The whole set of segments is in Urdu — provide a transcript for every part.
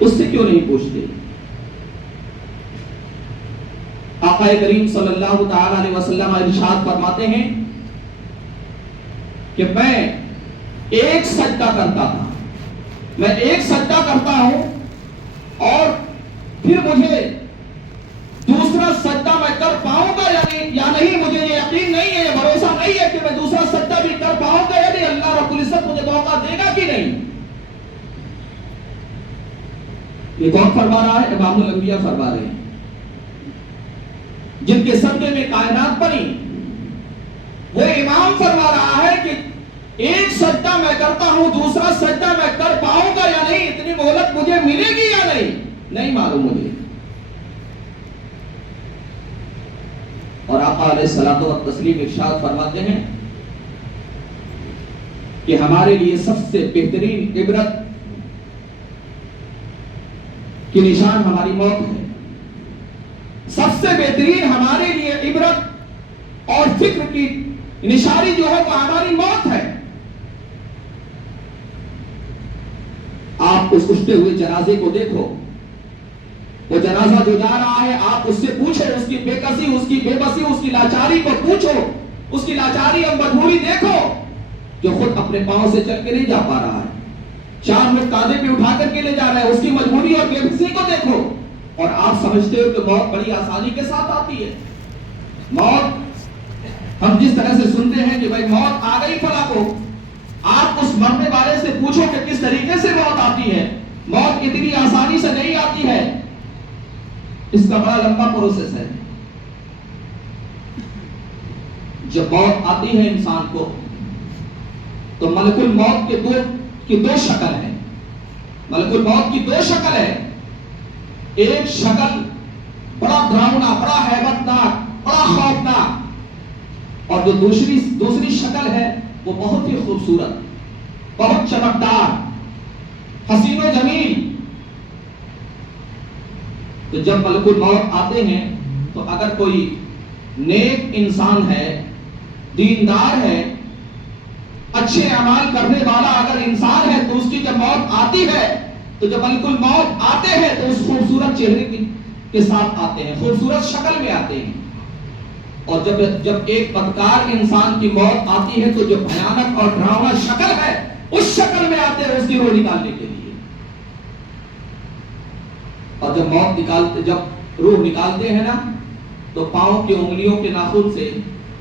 اس سے کیوں نہیں پوچھتے؟ آقا کریم صلی اللہ تعالی علیہ وسلم ارشاد فرماتے ہیں کہ میں ایک سجدہ کرتا تھا، میں ایک سجدہ کرتا ہوں اور پھر مجھے دوسرا سجدہ میں کر پاؤں گا یا نہیں، مجھے یہ یقین نہیں ہے، یہ بھروسہ نہیں ہے کہ میں دوسرا سجدہ بھی کر پاؤں گا یا نہیں، اللہ رب العزت مجھے موقع دے گا کہ نہیں۔ یہ کون فرما رہا ہے؟ امام الانبیاء فرما رہے ہیں، جن کے صدقے میں کائنات بنی۔ وہ امام فرما رہا ہے کہ ایک سجدہ میں کرتا ہوں، دوسرا سجدہ میں کر پاؤں گا یا نہیں، اتنی مہلت مجھے ملے گی یا نہیں معلوم مجھے۔ اور آقا علیہ الصلوۃ والتسلیم ارشاد فرماتے ہیں کہ ہمارے لیے سب سے بہترین عبرت کی نشان ہماری موت ہے، سب سے بہترین ہمارے لیے عبرت اور فکر کی نشانی جو ہے وہ ہماری موت ہے۔ آپ اس اٹھتے ہوئے جنازے کو دیکھو، وہ جنازہ جو جا رہا ہے آپ اس سے پوچھو، اس کی بے کسی، اس کی بے بسی، اس کی لاچاری کو پوچھو، اس کی لاچاری اور مجبوری دیکھو، جو خود اپنے پاؤں سے چل کے نہیں جا پا رہا ہے، چار لوگ کاندھے پہ اٹھا کر کے لے جا رہے ہیں، اس کی مجبوری اور بے بسی کو دیکھو۔ اور آپ سمجھتے ہو کہ موت بڑی آسانی کے ساتھ آتی ہے۔ موت ہم جس طرح سے سنتے ہیں کہ بھائی موت آ گئی فلاں کو، آپ اس مرنے والے سے پوچھو کہ کس طریقے سے موت آتی ہے۔ موت اتنی آسانی سے نہیں آتی ہے، اس کا بڑا لمبا پروسیس ہے۔ جب موت آتی ہے انسان کو تو ملک الموت کی دو شکل ہے، ملک الموت کی دو شکل ہے۔ ایک شکل بڑا ڈراؤنا، بڑا ہیبت ناک، بڑا خوفناک، اور جو دوسری شکل ہے وہ بہت ہی خوبصورت، بہت چمکدار، حسین و جمیل۔ تو جب ملک الموت آتے ہیں تو اگر کوئی نیک انسان ہے، دیندار ہے، اچھے اعمال کرنے والا اگر انسان ہے تو اس کی جب موت آتی ہے تو جب ملک الموت آتے ہیں تو اس خوبصورت چہرے کے ساتھ آتے ہیں، خوبصورت شکل میں آتے ہیں۔ اور جب ایک بدکار انسان کی موت آتی ہے تو جو بھیانک اور ڈراؤنا شکل ہے اس شکل میں آتے ہیں اس کی روح نکالنے کے لیے۔ اور جب روح نکالتے ہیں نا تو پاؤں کی انگلیوں کے ناخن سے،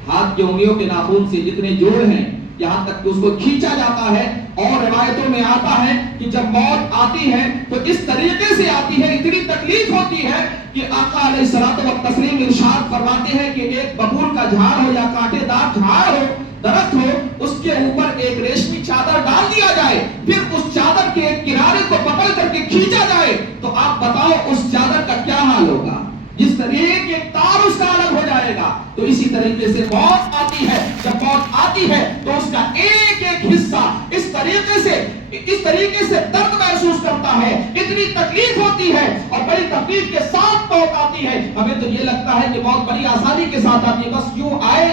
ہاتھ کی انگلیوں کے ناخن سے جتنے جوڑ ہیں یہاں تک کہ اس کو کھینچا جاتا ہے۔ اور روایتوں میں آتا ہے کہ جب موت آتی ہے تو اس طریقے سے آتی ہے، اتنی تکلیف ہوتی ہے کہ آقا علیہ الصلوۃ والتسلیم ارشاد فرماتے ہیں کہ ایک ببول کا جھاڑ ہو یا کانٹے دار جھاڑ ہو، درخت ہو، اس کے اوپر ایک ریشمی چادر ڈال دیا جائے، پھر اس چادر کے ایک کنارے کو پکڑ کر کے کھینچا جائے تو آپ بتاؤ اس چادر کا کیا حال ہوگا؟ جس طریقے کے تار اس کا الگ ہو جائے گا۔ تو اسی طریقے سے موت آتی ہے، جب موت آتی ہے تو اس کا ایک ایک حصہ اس طریقے سے درد محسوس کرتا ہے، اتنی تکلیف ہوتی ہے اور بڑی تکلیف کے ساتھ موت آتی ہے۔ ہمیں تو یہ لگتا ہے کہ موت بڑی آسانی کے ساتھ آتی ہے، بس یوں آئے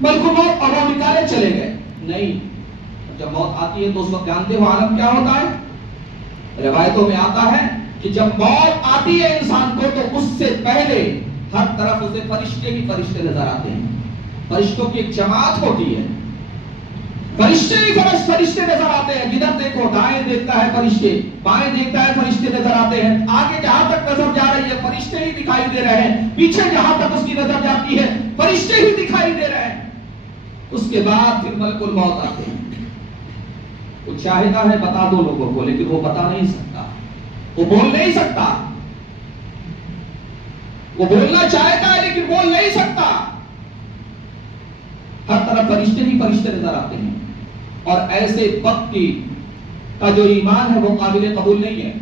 ملک موت اور وہ نکالے چلے گئے، نہیں۔ جب موت آتی ہے تو اس وقت جانتے ہو عالم کیا ہوتا ہے؟ روایتوں میں آتا ہے کہ جب موت آتی ہے انسان کو تو اس سے پہلے ہر طرف اسے فرشتے ہی فرشتے نظر آتے ہیں، فرشتوں کی ایک جماعت ہوتی ہے، فرشتے ہی فرشتے نظر آتے ہیں۔ جدھر دیکھو دائیں دیکھتا ہے فرشتے، بائیں دیکھتا ہے فرشتے نظر آتے ہیں، آگے جہاں تک نظر جا رہی ہے فرشتے ہی دکھائی دے رہے ہیں، پیچھے جہاں تک اس کی نظر جاتی ہے فرشتے ہی دکھائی دے رہے ہیں۔ اس کے بعد پھر ملک الموت آتے ہیں۔ وہ چاہتا ہے بتا دو لوگوں کو، لیکن وہ بتا نہیں سکتا، وہ بول نہیں سکتا، وہ بولنا چاہتا ہے لیکن بول نہیں سکتا۔ ہر طرف فرشتے ہی فرشتے نظر آتے ہیں، اور ایسے وقت کا جو ایمان ہے وہ قابل قبول نہیں ہے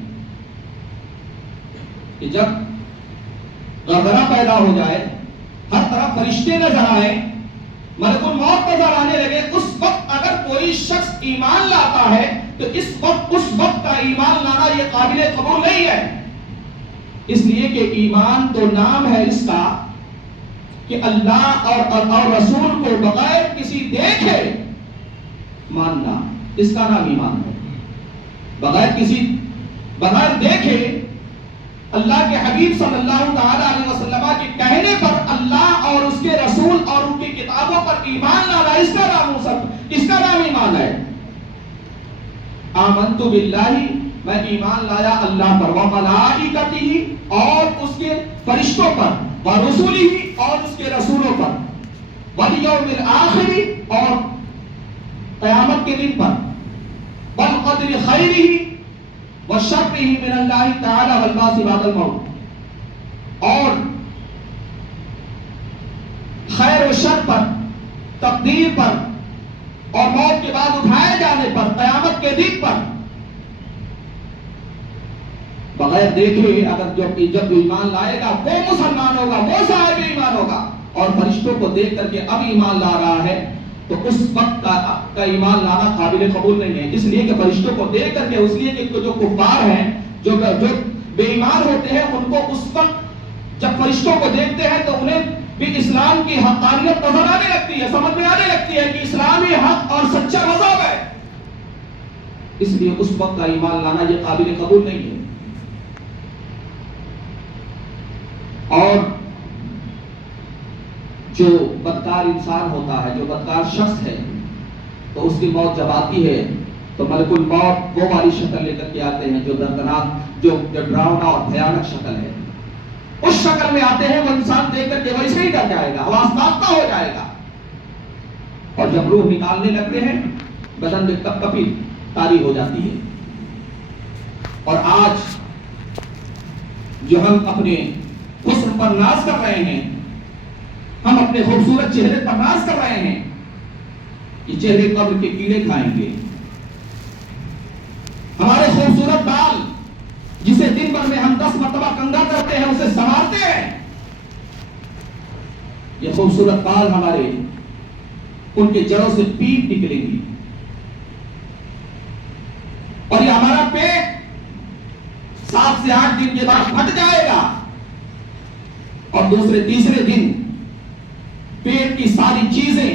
کہ جب غرغرہ پیدا ہو جائے، ہر طرف فرشتے نظر آئے، ملک الموت نظر آنے لگے، اس وقت اگر کوئی شخص ایمان لاتا ہے تو اس وقت کا ایمان لانا یہ قابل قبول نہیں ہے۔ اس لیے کہ ایمان تو نام ہے اس کا کہ اللہ اور رسول کو بغیر کسی دیکھے ماننا، اس کا نام ایمان ہے۔ بغیر کسی بغیر دیکھے اللہ کے حبیب صلی اللہ تعالی علیہ وسلم کے کہنے پر اللہ اور اس کے رسول اور ان کی کتابوں پر ایمان لانا، اس کا نام ایمان ہے۔ آمنت باللہ، میں ایمان لایا اللہ پر، وملائکتہ، اور اس کے فرشتوں پر، ورسلہ، اور اس کے رسولوں پر، والیوم الآخر، اور قیامت کے دن پر، والقدر خیرہ وشرہ من اللہ تعالی والبعث بعد الموت، اور خیر و شر پر، تقدیر پر، اور موت کے بعد اٹھائے جانے پر، قیامت کے دن پر بغیر دیکھے اگر جب ایمان لائے گا وہ مسلمان ہوگا، وہ صاحب ایمان ہوگا، اور فرشتوں کو دیکھ کر کے اب ایمان لا رہا ہے تو اس وقت کا ایمان لانا قابل قبول نہیں ہے، اس لیے کہ فرشتوں کو دیکھ کر کے، اس لیے کہ جو کفار ہیں، جو بے ایمان ہوتے ہیں، ان کو اس وقت جب فرشتوں کو دیکھتے ہیں تو انہیں بھی اسلام کی حقانیت نظر آنے لگتی ہے، سمجھ میں آنے لگتی ہے کہ اسلام ہی حق اور سچا مذہب ہے، اس لیے اس وقت کا ایمان لانا یہ قابل قبول نہیں ہے۔ اور جو بدکار انسان ہوتا ہے، جو بدکار شخص ہے، تو اس کی موت جب آتی ہے تو ملک الموت وہ والی شکل لے کر کے آتے ہیں جو دردناک، جو ڈراؤنا اور بھیانک شکل ہے، اس شکل میں آتے ہیں، وہ انسان دیکھ کر کے ویسے ہی ڈر جائے گا، واسطہ ہو جائے گا، اور جب روح نکالنے لگتے ہیں بدن میں کپ کپی طاری ہو جاتی ہے۔ اور آج جو ہم اپنے حسن پر ناز کر رہے ہیں، ہم اپنے خوبصورت چہرے پر ناز کر رہے ہیں، یہ چہرے قبر کے کیڑے کھائیں گے۔ ہمارے خوبصورت بال جسے دن بھر میں ہم 10 مرتبہ کنگھا کرتے ہیں، اسے سنوارتے ہیں، یہ خوبصورت بال ہمارے ان کے جڑوں سے پیپ نکلیں گی، اور یہ ہمارا پیٹ 7 سے 8 دن کے بعد پھٹ جائے گا، اور دوسرے تیسرے دن پیٹ کی ساری چیزیں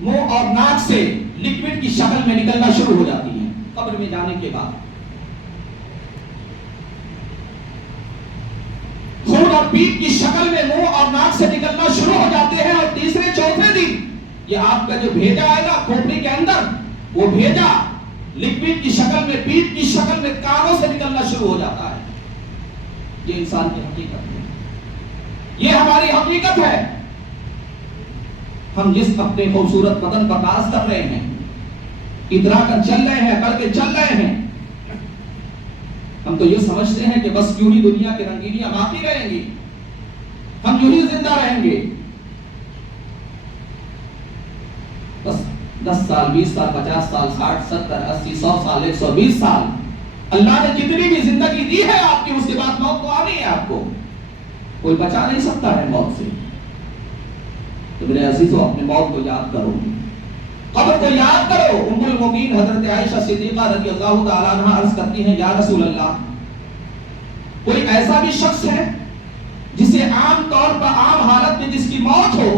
منہ اور ناک سے لکوڈ کی شکل میں نکلنا شروع ہو جاتی ہیں قبر میں جانے کے بعد۔ خون اور پیپ کی شکل میں منہ اور ناک سے نکلنا شروع ہو جاتے ہیں، اور تیسرے چوتھے دن یہ آپ کا جو بھیجا آئے گا کھوپڑی کے اندر، وہ بھیجا لکوڈ کی شکل میں، پیپ کی شکل میں کانوں سے نکلنا شروع ہو جاتا ہے۔ یہ انسان کی حقیقت ہے، یہ ہماری حقیقت ہے۔ ہم جس اپنے خوبصورت بدن پر ناز کر رہے ہیں، اترا کر چل رہے ہیں، کر کے چل رہے ہیں، ہم تو یہ سمجھتے ہیں کہ بس یوں ہی دنیا کی رنگینیاں باقی رہیں گی، ہم یوں ہی زندہ رہیں گے، بس 10 سال 20 سال 50 سال 60 70 80 100 سال 120 سال اللہ نے جتنی بھی زندگی دی ہے آپ کی، اس کے بعد موت تو آنی ہے، آپ کو کوئی بچا نہیں سکتا ہے موت سے۔ تو میرے عزیزو، اپنے موت کو یاد کرو، قبر کو یاد کرو۔ ام المؤمنین حضرت عائشہ صدیقہ رضی اللہ تعالی عنہا عرض کرتی ہیں، یا رسول اللہ، کوئی ایسا بھی شخص ہے جسے عام طور پر عام حالت میں جس کی موت ہو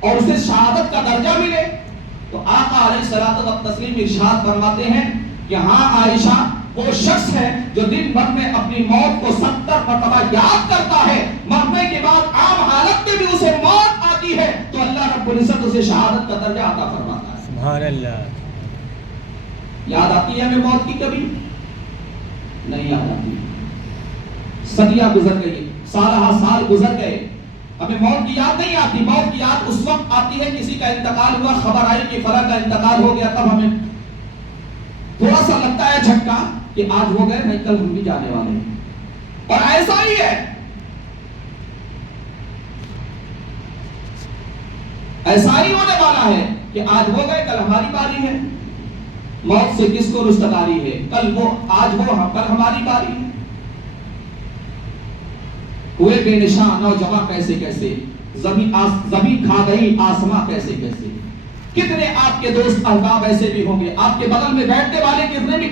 اور اسے شہادت کا درجہ ملے؟ تو آقا علیہ الصلوۃ والتسلیم ارشاد فرماتے ہیں کہ ہاں عائشہ، وہ شخص ہے جو دن بھر میں اپنی موت کو 70 مرتبہ یاد کرتا ہے، مرنے کے بعد عام حالت میں بھی اسے موت آتی ہے تو اللہ رب العزت اسے شہادت کا درجہ عطا فرماتا ہے۔ سبحان اللہ۔ یاد آتی ہے ہمیں موت کی؟ کبھی نہیں یاد آتی، صدیاں گزر گئی، سالہ سال گزر گئے، ہمیں موت کی یاد نہیں آتی۔ موت کی یاد اس وقت آتی ہے کسی کا انتقال ہوا، خبر آئی کہ فلاں کا انتقال ہو گیا، تب ہمیں تھوڑا سا لگتا ہے جھٹکا کہ آج ہو گئے، نہیں کل ہم بھی جانے والے ہیں۔ اور ایسا ہی ہے، ایسا ہی ہونے والا ہے کہ آج ہو گئے، کل ہماری باری ہے۔ موت سے کس کو رشتہداری ہے؟ کل وہ، آج وہ، کل ہماری باری ہے۔ ہوئے بے نشان نوجوان کیسے کیسے، زمین کھا گئی آسماں کیسے کیسے۔ کتنے آپ کے دوست احباب ایسے بھی ہوں گے، آپ کے بغل میں بیٹھنے والے کتنے بھی